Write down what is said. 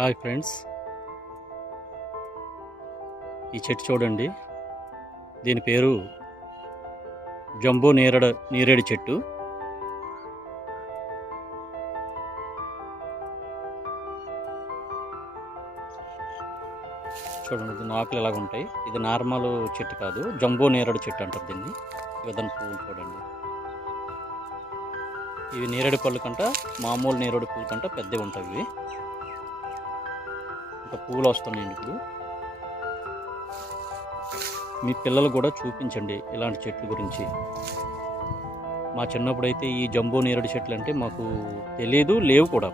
Hi friends, ఈ చెట్టు చూడండి. దీని పేరు జంబో నేరేడు చెట్టు. చూడండి, దీని ఆకులు ఎలాగ ఉంటాయి. ఇది నార్మల్ చెట్టు కాదు, జంబో నేరేడు చెట్టు అంటారు దీన్ని. దాని పువ్వులు చూడండి. ఇవి నేరేడు పళ్ళు కంట, మామూలు నేరేడు పళ్ళు కంట పెద్దవి ఉంటాయి. ఇవి ఇంకా పువ్వులు వస్తున్నాయండి. ఇప్పుడు మీ పిల్లలు కూడా చూపించండి ఇలాంటి చెట్ల గురించి. మా చిన్నప్పుడు అయితే ఈ జంబో నేరేడు చెట్లు అంటే మాకు తెలియదు, లేవు కూడా.